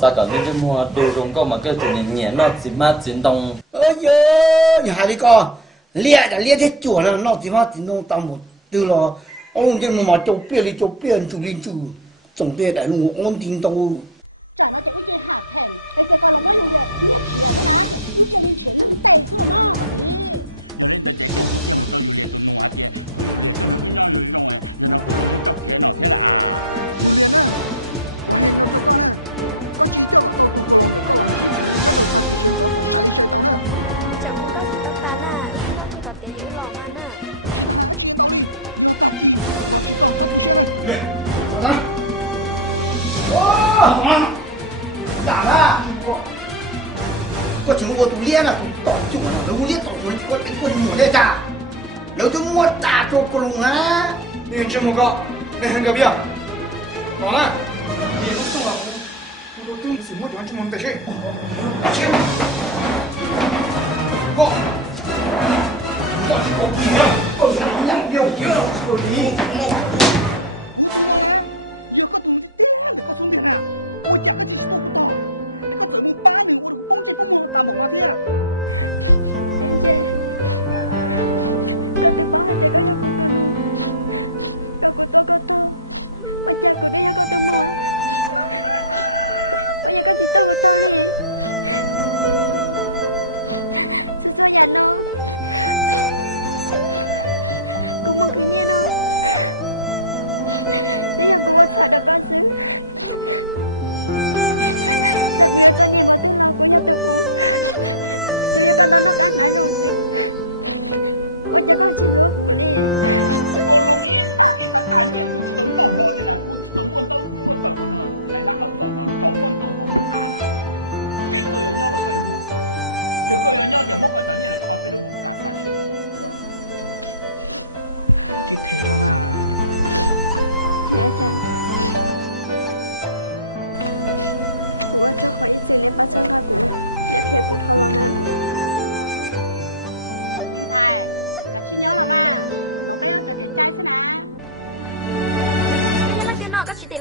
啥个，你这摸多中国嘛，个就年那怎么真动？哎呦，你还得讲，练的练的脚了，那地方真动当不对了。我们这嘛做别的做别人做的做，总得来弄安定到。咋了？我听我都练了，都到久了，都练到久了，我就摸来咋？然后就摸咋做不拢啊？你这么高，你很个病？好了，你都送了我都等死，我就这么得谁？去，go。我去搞病了，我两秒病了，我你。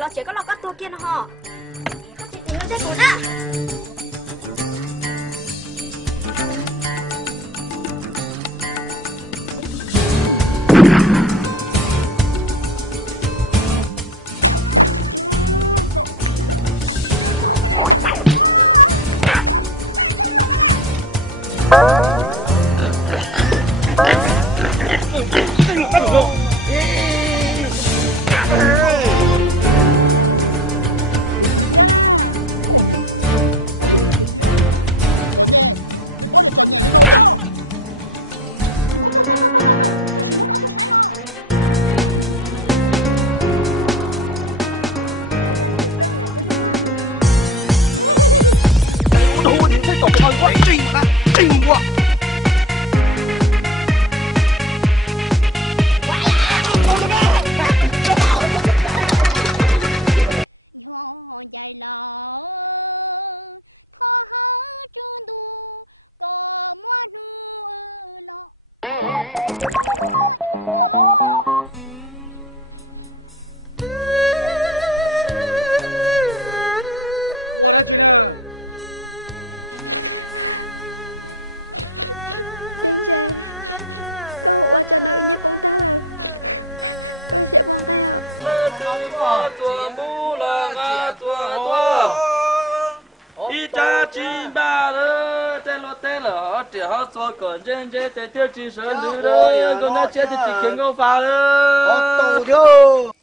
เราเจอก็เราก็ตัวเกียนห่อก็จริงๆเราได้กูนะtiêu chí sở nữ đó, còn đã chết thì chỉ kiến câu phá đó. Tàu theo.